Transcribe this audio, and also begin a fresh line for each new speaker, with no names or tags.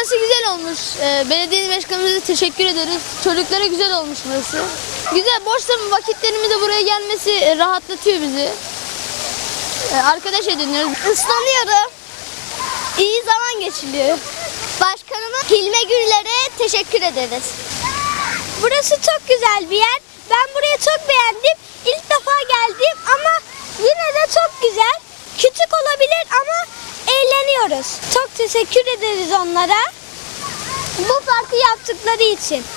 olmuş. Ee, belediye başkanımıza teşekkür ederiz. Çocuklara güzel olmuş burası. Güzel boş zaman vakitlerimizde buraya gelmesi e, rahatlatıyor bizi. Ee, arkadaş ediniyoruz.
Islanıyorum. İyi zaman geçiriyor. Başkanımız Hilme Güller'e teşekkür ederiz. Burası çok güzel bir yer. Ben burayı çok beğendim. İlk defa geldim ama yine de çok güzel. Küçük olabilir ama eğleniyoruz. Çok teşekkür ederiz onlara. Bu parkı yaptıkları için.